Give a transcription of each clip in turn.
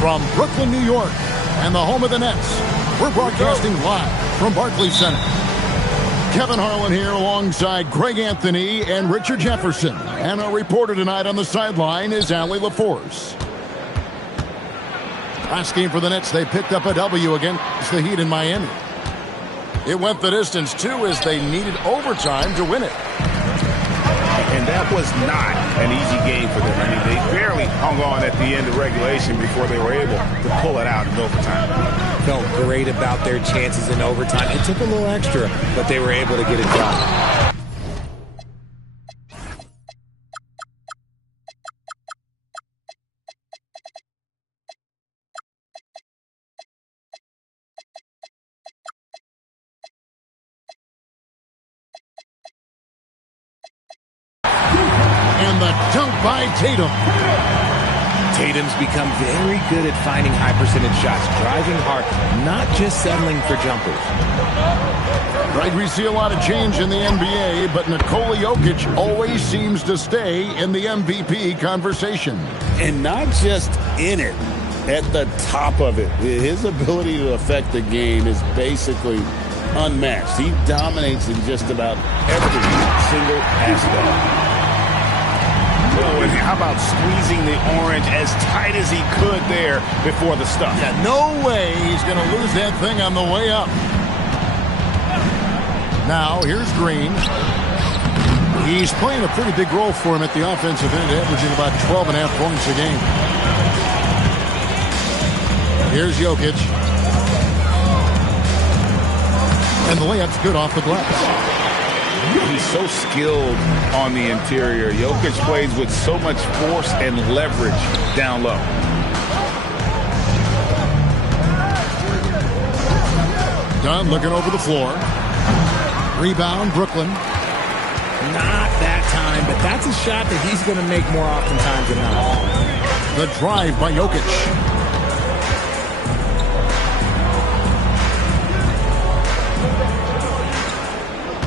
From Brooklyn, New York, and the home of the Nets, we're broadcasting live from Barclays Center. Kevin Harlan here alongside Greg Anthony and Richard Jefferson. And our reporter tonight on the sideline is Allie LaForce. Last game for the Nets, they picked up a W against the Heat in Miami. It went the distance, too, as they needed overtime to win it. And that was not an easy game for them. I mean, they barely hung on at the end of regulation before they were able to pull it out in overtime. Felt great about their chances in overtime. It took a little extra, but they were able to get it done. And the dunk by Tatum. Tatum's become very good at finding high percentage shots, driving hard, not just settling for jumpers. Right, we see a lot of change in the NBA, but Nikola Jokic always seems to stay in the MVP conversation. And not just in it, at the top of it. His ability to affect the game is basically unmatched. He dominates in just about every single aspect. Oh, and how about squeezing the orange as tight as he could there before the stuff? Yeah, no way he's going to lose that thing on the way up. Now, here's Green. He's playing a pretty big role for him at the offensive end, averaging about 12.5 points a game. Here's Jokic. And the layup's good off the glass. He's so skilled on the interior. Jokic plays with so much force and leverage down low. Dunn looking over the floor. Rebound, Brooklyn. Not that time, but that's a shot that he's going to make more oftentimes than not. The drive by Jokic.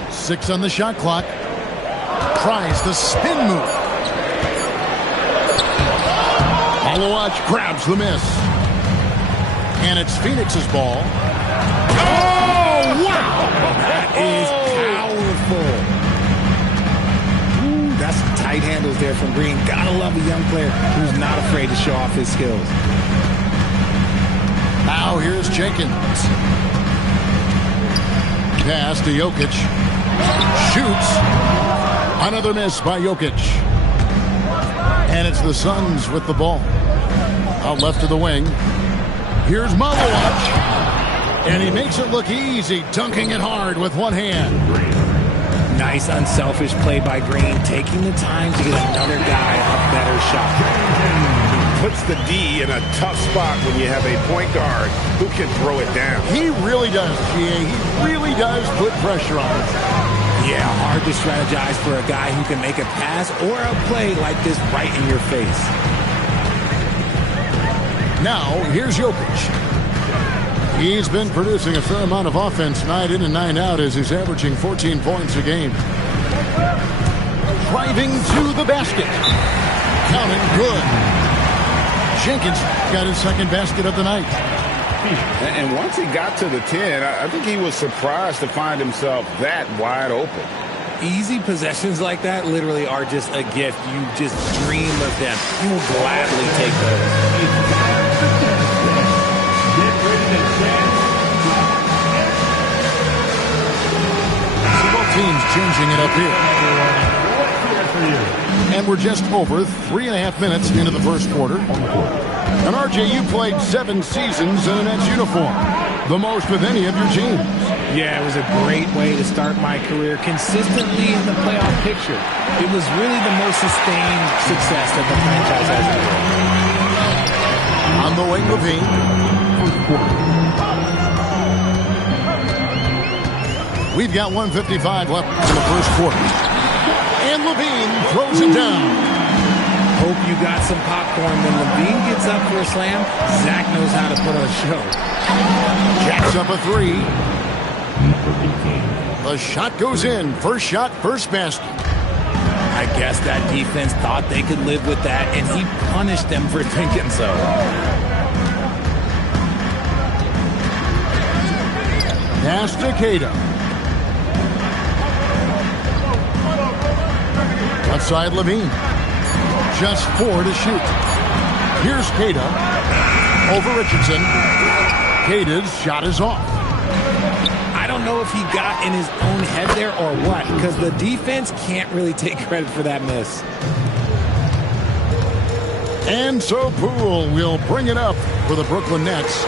Six on the shot clock. Tries the spin move. Malawach grabs the miss. And it's Phoenix's ball. Oh, wow! That is powerful. Ooh, that's some tight handles there from Green. Gotta love a young player who's not afraid to show off his skills. Now here's Jenkins. Pass to Jokic. Shoots. Another miss by Jokic. And it's the Suns with the ball. Out left to the wing. Here's Malawach. And he makes it look easy, dunking it hard with one hand. Nice unselfish play by Green, taking the time to get another guy a better shot. Puts the D in a tough spot when you have a point guard who can throw it down. He really does, GA. He really does put pressure on it. Yeah, hard to strategize for a guy who can make a pass or a play like this right in your face. Now, here's Jokic. He's been producing a fair amount of offense night in and night out as he's averaging 14 points a game. Driving to the basket. Counting good. Jenkins got his second basket of the night. And once he got to the 10, I think he was surprised to find himself that wide open. Easy possessions like that literally are just a gift. You just dream of them. You will gladly take those. So both teams changing it up here. And we're just over 3.5 minutes into the first quarter. And RJ, you played 7 seasons in a Nets uniform, the most with any of your teams. Yeah, it was a great way to start my career consistently in the playoff picture. It was really the most sustained success that the franchise has ever. On the wing, LaVine. We've got 1:55 left in the first quarter. And LaVine throws it down. Hope you got some popcorn. When LaVine gets up for a slam, Zach knows how to put on a show. Jacks up a 3. The shot goes in. First shot, first basket. I guess that defense thought they could live with that, and he punished them for thinking so. Pass to Cato. Outside Levine. Just 4 to shoot. Here's Cato. Over Richardson. Cato's shot is off. I don't know if he got in his own head there or what, because the defense can't really take credit for that miss. And so Poole will bring it up for the Brooklyn Nets.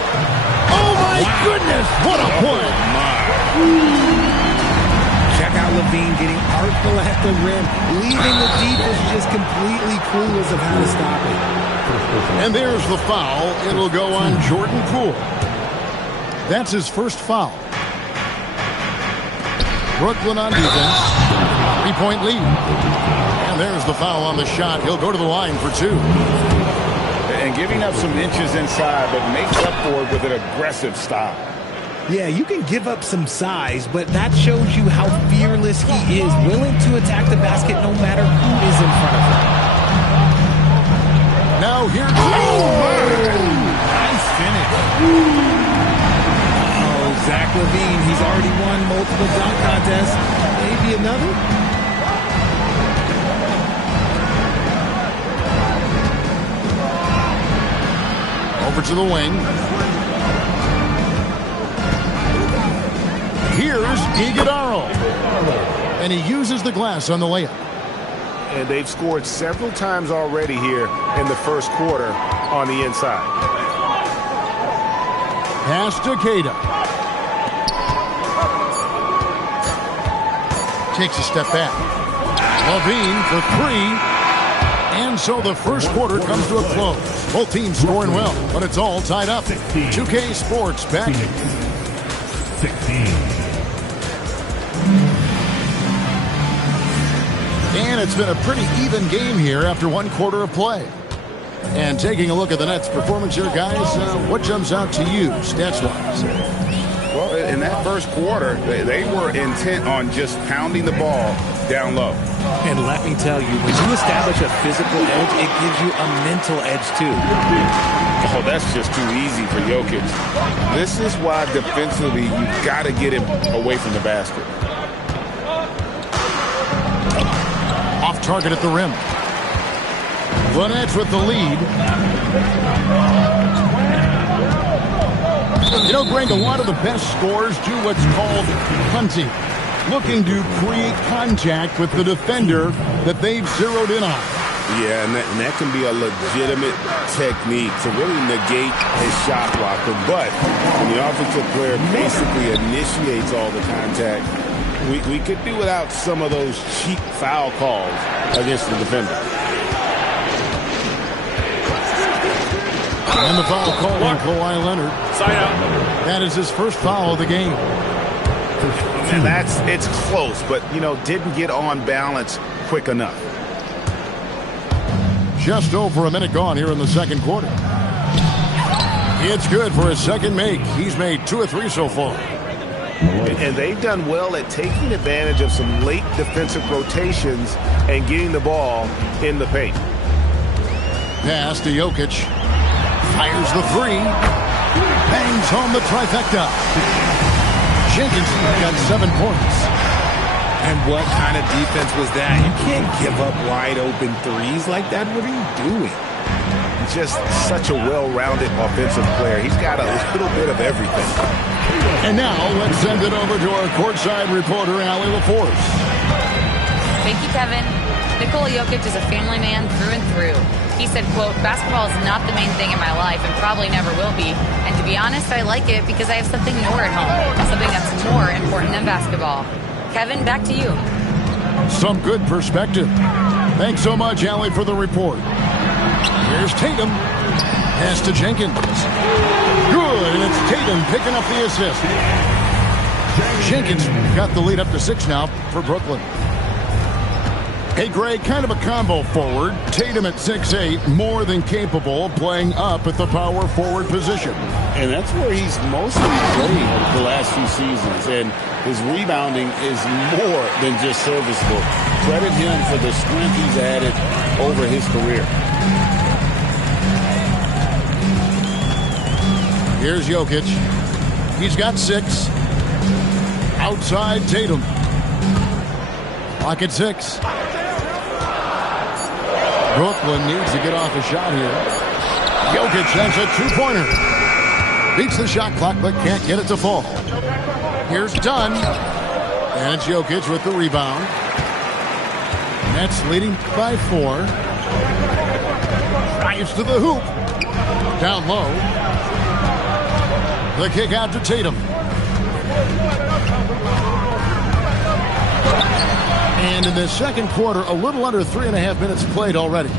Oh my goodness, what a play! Check out Levine getting artful at the rim, leaving the defense just completely clueless of how to stop it. And there's the foul. It'll go on Jordan Poole. That's his first foul. Brooklyn on defense. 3-point lead. And there's the foul on the shot. He'll go to the line for 2. And giving up some inches inside, but makes up for it with an aggressive stop. Yeah, you can give up some size, but that shows you how fearless he is, willing to attack the basket no matter who is in front of him. Now here's... Nice finish. Oh, Zach Levine, he's already won multiple dunk contests. Maybe another? Over to the wing. Here's Iguodaro. And he uses the glass on the layup. And they've scored several times already here in the first quarter on the inside. Pass to Cato. Takes a step back. Levine for 3. And so the first quarter comes to a close. Both teams scoring well, but it's all tied up. 2K Sports back. 16. And it's been a pretty even game here after one quarter of play. And taking a look at the Nets' performance here, guys, what jumps out to you, stats-wise? Well, in that first quarter, they were intent on just pounding the ball down low. And let me tell you, when you establish a physical edge, it gives you a mental edge, too. Oh, that's just too easy for Jokic. This is why defensively you've got to get him away from the basket. Off target at the rim. The Nets with the lead. You know, Greg, a lot of the best scorers do what's called punting, looking to create contact with the defender that they've zeroed in on. Yeah, and that can be a legitimate technique to really negate his shot blocker. But when the offensive player basically initiates all the contact, we could do without some of those cheap foul calls against the defender. And the foul call on Kawhi Leonard. Side out. That is his first foul of the game. And it's close, but, didn't get on balance quick enough. Just over a minute gone here in the second quarter. It's good for his second make. He's made 2 of 3 so far. And they've done well at taking advantage of some late defensive rotations and getting the ball in the paint. Pass to Jokic. Fires the 3. Bangs home the trifecta. Jenkins got 7 points. And what kind of defense was that? You can't give up wide open threes like that. What are you doing? Just such a well-rounded offensive player. He's got a little bit of everything. And now let's send it over to our courtside reporter, Allie LaForce. Thank you, Kevin. Nikola Jokic is a family man through and through. He said, quote, "Basketball is not the main thing in my life and probably never will be. And to be honest, I like it because I have something more at home, something that's more important than basketball." Kevin, back to you. Some good perspective. Thanks so much, Allie, for the report. Here's Tatum. Pass to Jenkins. Good, and it's Tatum picking up the assist. Jenkins got the lead up to 6 now for Brooklyn. Hey, Greg, kind of a combo forward. Tatum at 6'8", more than capable of playing up at the power forward position. And that's where he's mostly played the last few seasons. And his rebounding is more than just serviceable. Credit him for the strength he's added over his career. Here's Jokic. He's got 6. Outside Tatum. Clock at 6. Brooklyn needs to get off a shot here. Jokic has a two-pointer. Beats the shot clock but can't get it to fall. Here's Dunn. And it's Jokic with the rebound. Nets leading by 4. Drives to the hoop. Down low. The kick out to Tatum. And in the second quarter, a little under 3.5 minutes played already.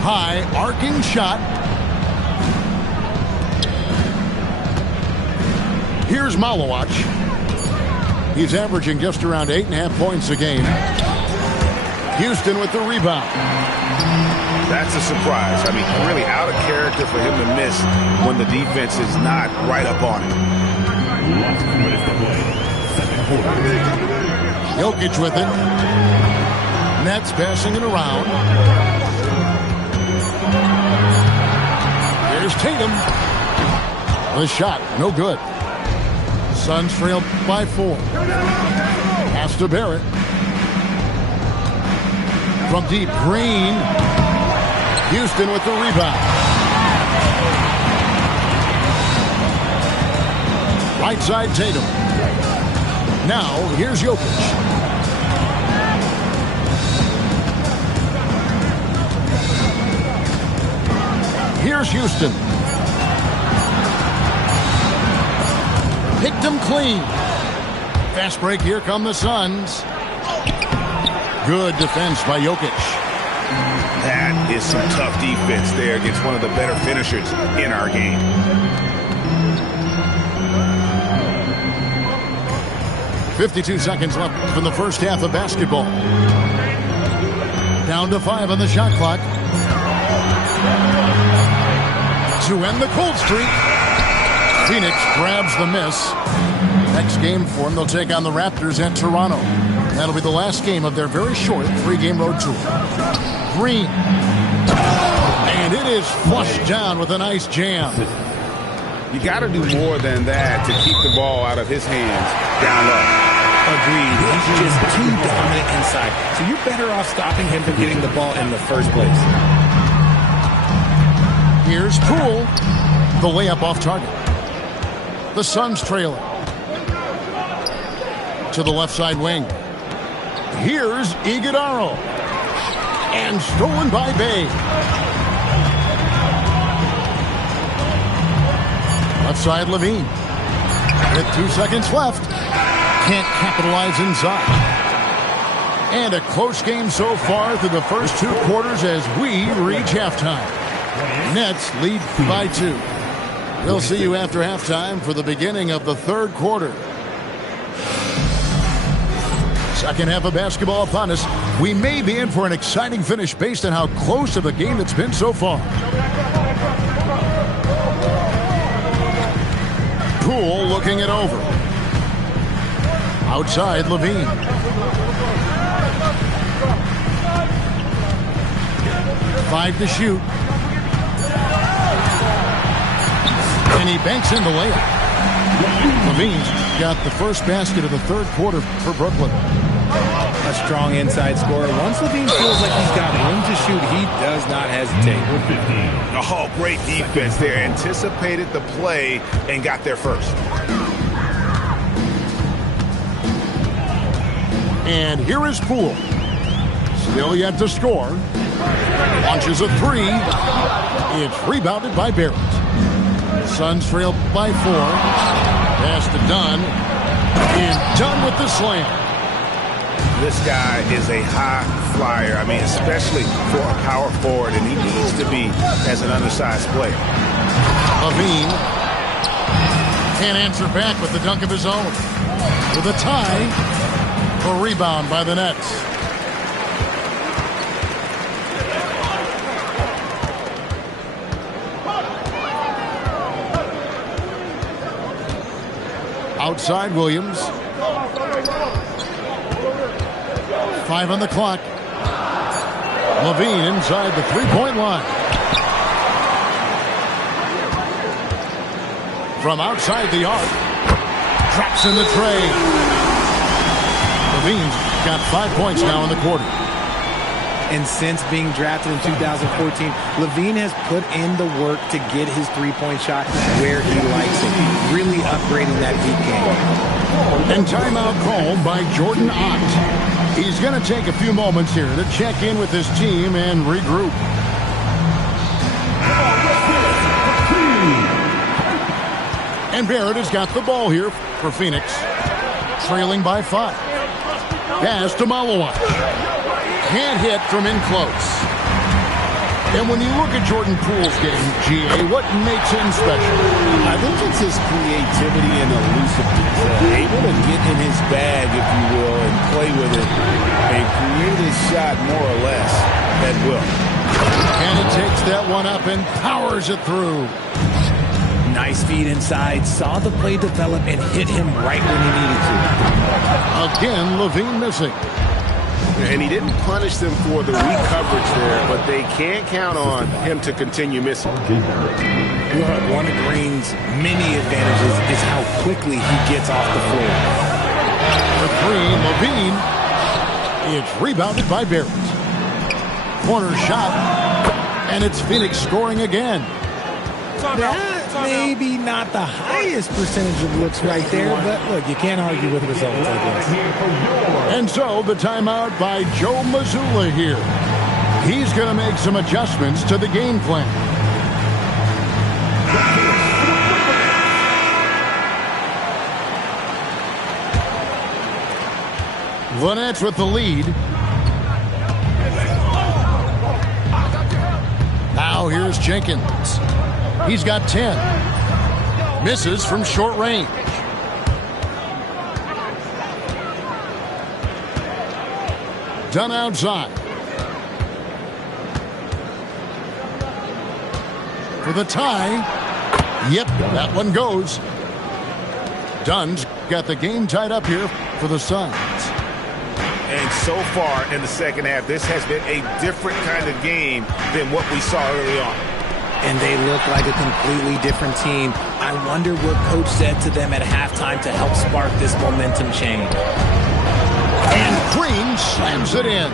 High arcing shot. Here's Malawach. He's averaging just around 8.5 points a game. Houston with the rebound. That's a surprise. I mean, really out of character for him to miss when the defense is not right up on him. Jokic with it. Nets passing it around. There's Tatum. The shot, no good. Suns trail by 4. Pass to Barrett. From deep, Green. Houston with the rebound. Right side Tatum. Now, here's Jokic. Here's Houston. Picked him clean. Fast break, here come the Suns. Good defense by Jokic. That is some tough defense there against one of the better finishers in our game. .52 seconds left from the first half of basketball. Down to 5 on the shot clock. To end the cold streak. Phoenix grabs the miss. Next game for them, they'll take on the Raptors at Toronto. That'll be the last game of their very short 3-game road tour. Green. And it is flushed down with a nice jam. You got to do more than that to keep the ball out of his hands down low. Agreed. He's just too dominant inside. So you're better off stopping him from getting the ball in the first place. Here's Poole. The layup off target. The Suns trailing. To the left side wing. Here's Iguodala. And stolen by Bay. Left side Levine. With 2 seconds left. Can't capitalize inside. And a close game so far through the first 2 quarters as we reach halftime. Nets lead by 2. We'll see you after halftime for the beginning of the third quarter. Second half of basketball upon us. We may be in for an exciting finish based on how close of a game it's been so far. Poole looking it over. Outside Levine. Five to shoot. And he banks in the layup. Levine's got the first basket of the third quarter for Brooklyn. A strong inside scorer. Once Levine feels like he's got room to shoot, he does not hesitate. Oh, great defense there. Anticipated the play and got there first. And here is Poole. Still yet to score. Launches a 3. It's rebounded by Barrett. Suns trail by 4. Pass to Dunn. And Dunn with the slam. This guy is a high flyer. I mean, especially for a power forward, and he needs to be as an undersized player. Levine can't answer back with the dunk of his own. With a tie, a rebound by the Nets. Outside Williams. 5 on the clock. Levine inside the 3-point line. From outside the arc. Drops in the tray. Levine's got 5 points now in the quarter. And since being drafted in 2014, Levine has put in the work to get his three-point shot where he likes it. Really upgrading that deep game. And timeout called by Jordan Ott. He's going to take a few moments here to check in with his team and regroup. And Barrett has got the ball here for Phoenix. Trailing by 5. Pass to Malawat. Can't hit from in close. And when you look at Jordan Poole's game, GA, what makes him special? I think it's his creativity and elusiveness. Able to get in his bag, if you will, and play with it and create his shot more or less at will. And he takes that one up and powers it through. Nice feed inside. Saw the play develop and hit him right when he needed to. Again, Levine missing. And he didn't punish them for the weak coverage there, but they can't count on him to continue missing. One of Green's many advantages is how quickly he gets off the floor. For Green, Levine. It's rebounded by Barrett. Corner shot. And it's Phoenix scoring again. That maybe not the highest percentage of looks right there, but look, you can't argue with results, I guess. And so the timeout by Joe Mazzulla here. He's going to make some adjustments to the game plan. The Nets with the lead. Now here's Jenkins. He's got 10. Misses from short range. Done outside. For the tie. Yep, that one goes. Dunn's got the game tied up here for the Suns. And so far in the second half, this has been a different kind of game than what we saw early on. And they look like a completely different team. I wonder what Coach said to them at halftime to help spark this momentum change. And Green slams it in.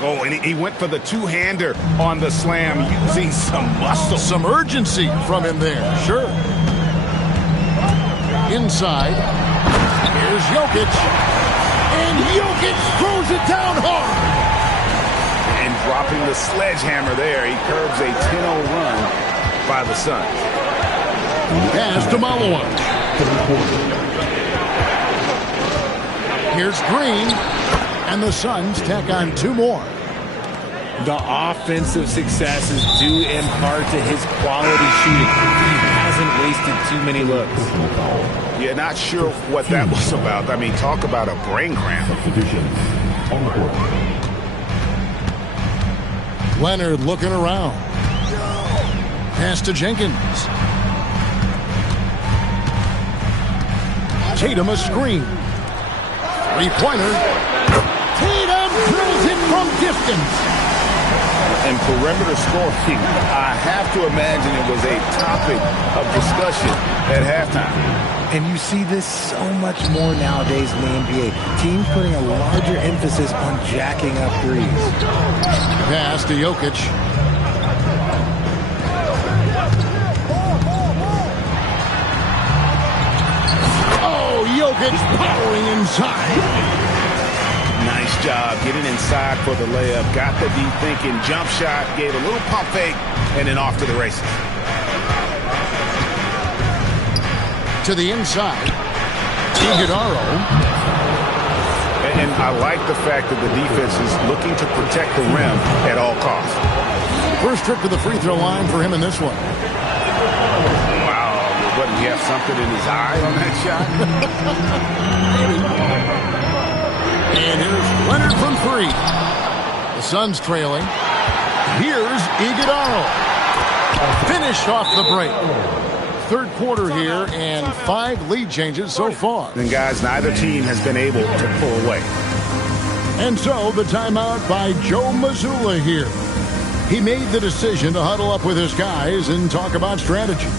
Oh, and he went for the two-hander on the slam using some muscle. Some urgency from him there, sure. Inside. Here's Jokic. And Jokic throws it down hard. And dropping the sledgehammer there, he curbs a 10-0 run by the Suns. Pass to Malawat. Here's Green. And the Suns tack on 2 more. The offensive success is due in part to his quality shooting. He hasn't wasted too many looks. Yeah, not sure what that was about. I mean, talk about a brain cramp. Leonard looking around. Pass to Jenkins. Tatum a screen. 3-pointer. Tatum drills it from distance. And perimeter scoring, I have to imagine it was a topic of discussion at halftime. And you see this so much more nowadays in the NBA. Teams putting a larger emphasis on jacking up threes. Pass to Jokic. Oh, Jokic powering inside. Nice job getting inside for the layup. Got the deep thinking jump shot, gave a little pump fake, and then off to the races. To the inside. Iguodala. And I like the fact that the defense is looking to protect the rim at all costs. First trip to the free throw line for him in this one. Wow, wouldn't he have something in his eye on that shot? And here's Leonard from 3. The Suns trailing. Here's Iguodala. Finished off the break. Third quarter here and 5 lead changes so far. And guys, neither team has been able to pull away. And so the timeout by Joe Mazzulla here. He made the decision to huddle up with his guys and talk about strategy.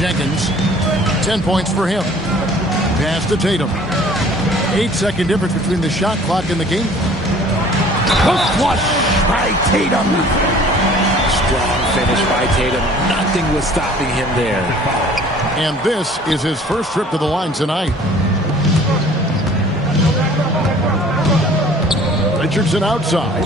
Jenkins. 10 points for him. Pass to Tatum. 8-second difference between the shot clock and the game. Flush by Tatum. Strong finish by Tatum. Nothing was stopping him there. And this is his first trip to the line tonight. Richardson outside.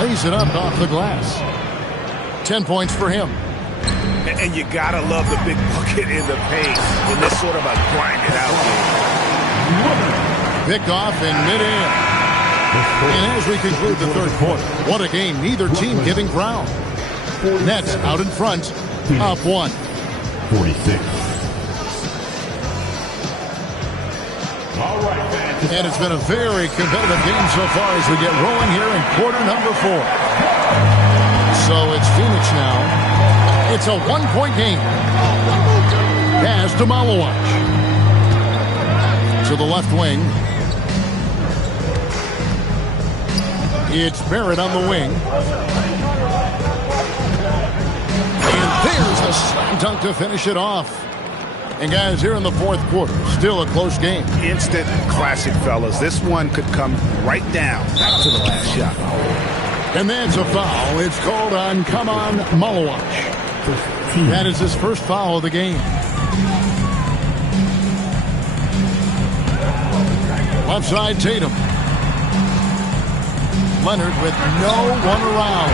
Lays it up off the glass. 10 points for him. And you gotta love the big bucket in the paint in this sort of a grinded out game. Pick off in midair. And as we conclude the third quarter, what a game. Neither team giving ground. Nets out in front, up 1. 46. And it's been a very competitive game so far as we get rolling here in quarter number 4. So it's Phoenix now. It's a 1-point game. Pass to Malawach. To the left wing. It's Barrett on the wing. And there's the slam dunk to finish it off. And guys, here in the fourth quarter, still a close game. Instant classic, fellas. This one could come right down to the last shot. And that's a foul. It's called on Kaman Malawach. That is his first foul of the game. Left side, Tatum. Leonard with no one around.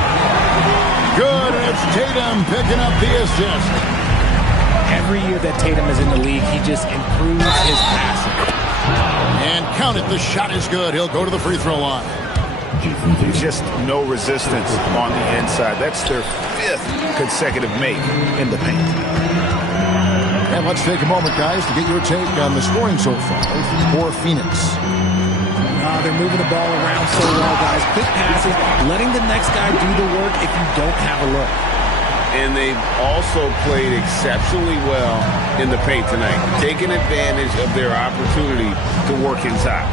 Good, and it's Tatum picking up the assist. Every year that Tatum is in the league, he just improves his passing. And count it, the shot is good. He'll go to the free throw line. Just no resistance on the inside. That's their 5th consecutive make in the paint. And let's take a moment, guys, to get your take on the scoring so far for Phoenix. They're moving the ball around so well, guys. Quick passes, letting the next guy do the work if you don't have a look. And they've also played exceptionally well in the paint tonight, taking advantage of their opportunity to work inside.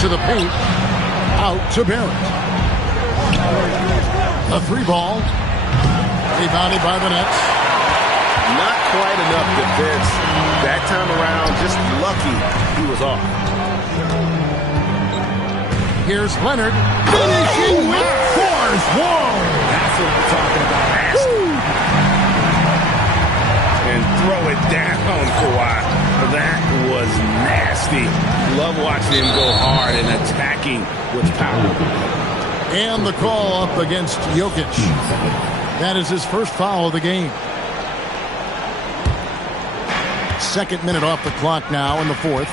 To the paint, out to Barrett. A 3-ball, rebounded by the Nets. Not quite enough defense that time around, just lucky he was off. Here's Leonard, finishing with force. Whoa! That's what I'm talking about. And throw it down, Kawhi. That was nasty. Love watching him go hard and attacking with power. And the call up against Jokic. That is his first foul of the game. Second minute off the clock now in the fourth.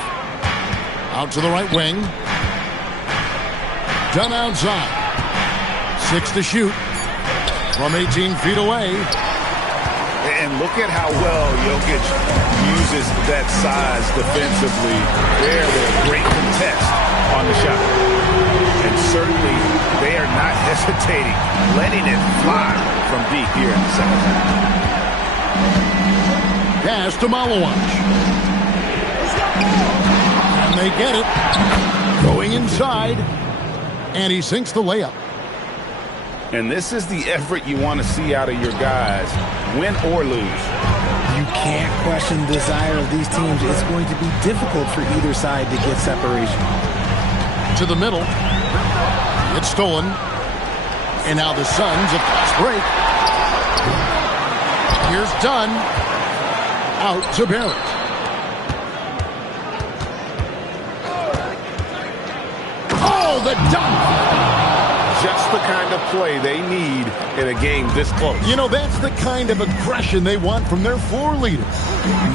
Out to the right wing. Done outside. 6 to shoot. From 18 feet away. And look at how well Jokic uses that size defensively. They're a great contest on the shot. And certainly they are not hesitating, letting it fly from deep here in the second half. Pass to Malawach. And they get it. Going inside. And he sinks the layup. And this is the effort you want to see out of your guys, win or lose. You can't question the desire of these teams. It's going to be difficult for either side to get separation. To the middle. It's stolen. And now the Suns a fast break. Here's Dunn. Out to Barrett. Oh, the dunk! Just the kind of play they need in a game this close. You know, that's the kind of aggression they want from their floor leader.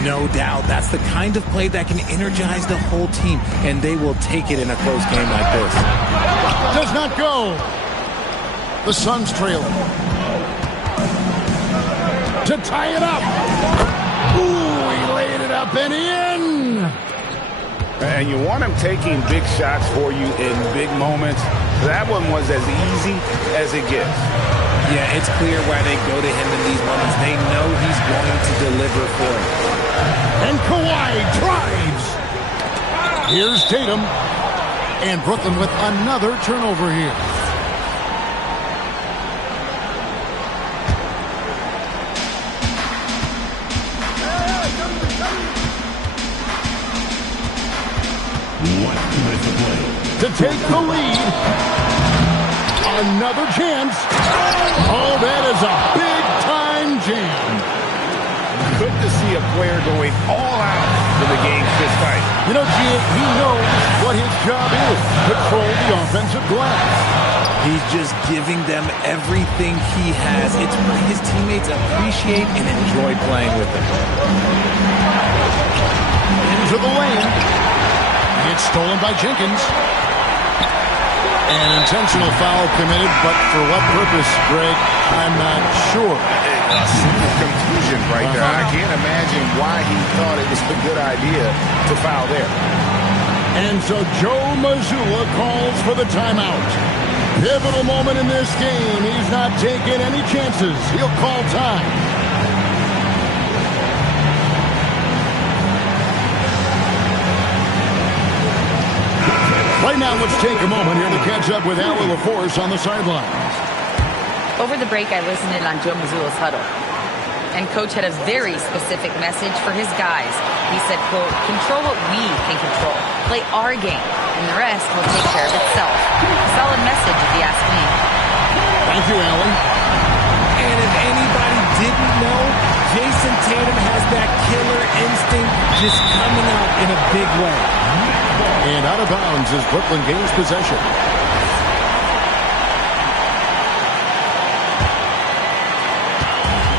No doubt. That's the kind of play that can energize the whole team, and they will take it in a close game like this. Does not go. The Suns trailing. To tie it up. Ooh, he laid it up and in. And you want him taking big shots for you in big moments. That one was as easy as it gets. Yeah, it's clear why they go to him in these moments. They know he's going to deliver for them. And Kawhi drives. Here's Tatum. And Brooklyn with another turnover here. To take the lead. Another chance. Oh, that is a big-time jam. Good to see a player going all out when the game's this tight. You know, he knows what his job is. Control the offensive glass. He's just giving them everything he has. It's why his teammates appreciate and enjoy playing with him. Into the lane. It's stolen by Jenkins. An intentional foul committed, but for what purpose, Greg? I'm not sure. A simple confusion right there. I can't imagine why he thought it was a good idea to foul there. And so Joe Mazzulla calls for the timeout. Pivotal moment in this game. He's not taking any chances. He'll call time. Right now, let's take a moment here to catch up with Allie LaForce on the sidelines. Over the break, I listened in on Joe Mazzulla's huddle. And Coach had a very specific message for his guys. He said, quote, control what we can control. Play our game. And the rest will take care of itself. A solid message, if you ask me. Thank you, Allie. And if anybody didn't know, Jason Tatum has that killer instinct just coming out in a big way. And out of bounds as Brooklyn gains possession.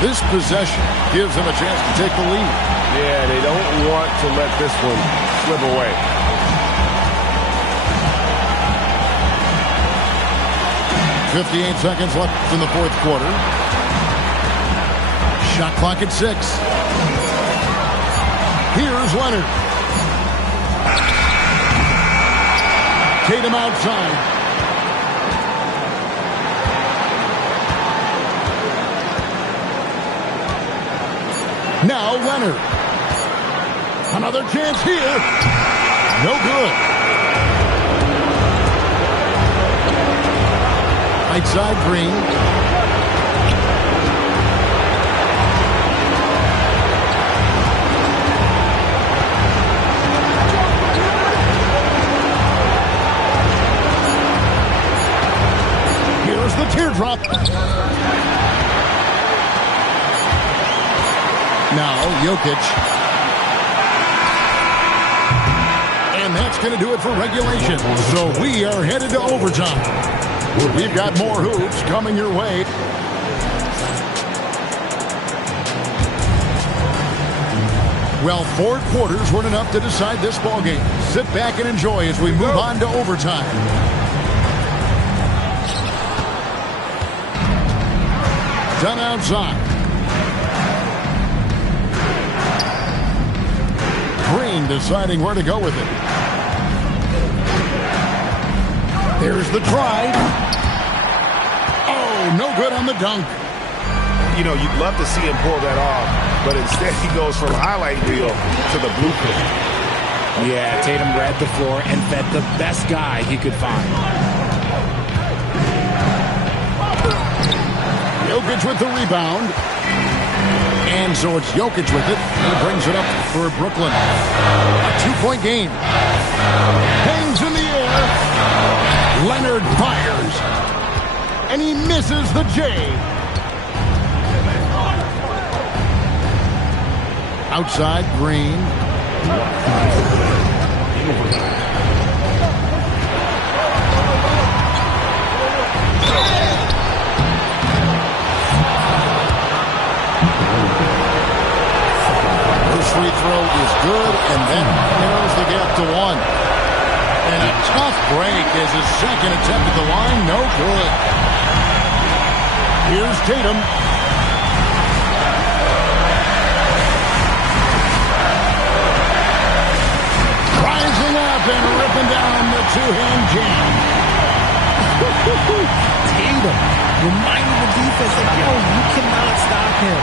This possession gives them a chance to take the lead. Yeah, they don't want to let this one slip away. .58 seconds left in the fourth quarter. Shot clock at 6. Here's Leonard. Tatum outside. Now Leonard. Another chance here. No good. Right side, Green. The teardrop. Now Jokic. And that's going to do it for regulation. So we are headed to overtime. We've got more hoops coming your way. Well, 4 quarters weren't enough to decide this ballgame. Sit back and enjoy as we move on to overtime. Done outside. Green deciding where to go with it. There's the drive. Oh, no good on the dunk. You know, you'd love to see him pull that off, but instead he goes from highlight reel to the blueprint. Yeah, Tatum read the floor and fed the best guy he could find. Jokic with the rebound. And so it's Jokic with it. He brings it up for Brooklyn. A 2-point game. Hangs in the air. Leonard fires. And he misses the J. Outside, Green. Free throw is good, and that narrows the gap to 1. And a tough break as his second attempt at the line, no good. Here's Tatum. Rising up and ripping down the two-hand jam. Tatum reminding the defense that, yo, you cannot stop him.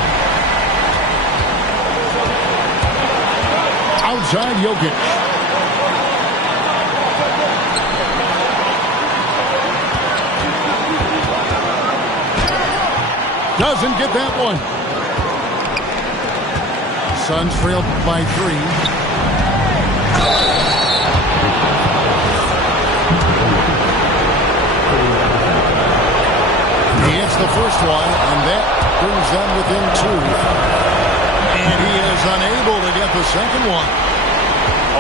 Outside Jokic. Doesn't get that one. Suns trailed by 3. He hits the first one, and that brings them within 2. And he is unable to get the second one.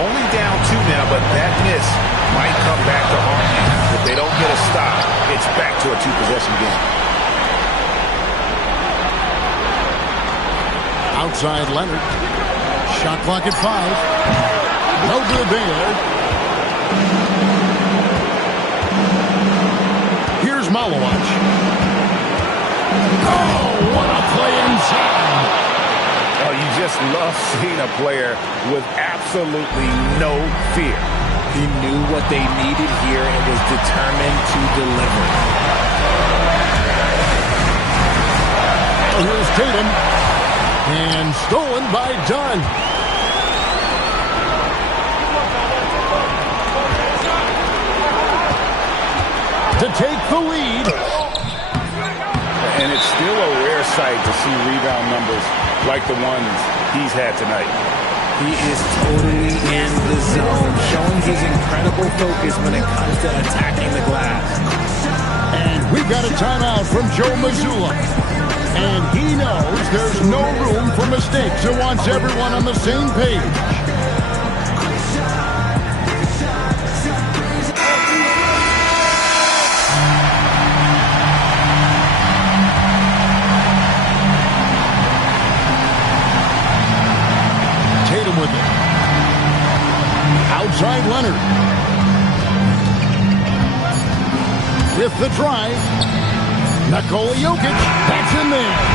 Only down 2 now, but that miss might come back to haunt you. If they don't get a stop, it's back to a 2-possession game. Outside Leonard. Shot clock at 5. No good there. Here's Malawach. Oh, what a play inside. Oh, you just love seeing a player with absolutely no fear. He knew what they needed here and was determined to deliver. Oh, here's Tatum. And stolen by Dunn. To take the lead. And it's still a rare sight to see rebound numbers like the ones he's had tonight. He is totally in the zone, showing his incredible focus when it comes to attacking the glass. And we've got a timeout from Joe Mazzulla. And he knows there's no room for mistakes and wants everyone on the same page. Tatum with it. Outside Leonard. With the drive. Nikola Jokic, that's in there.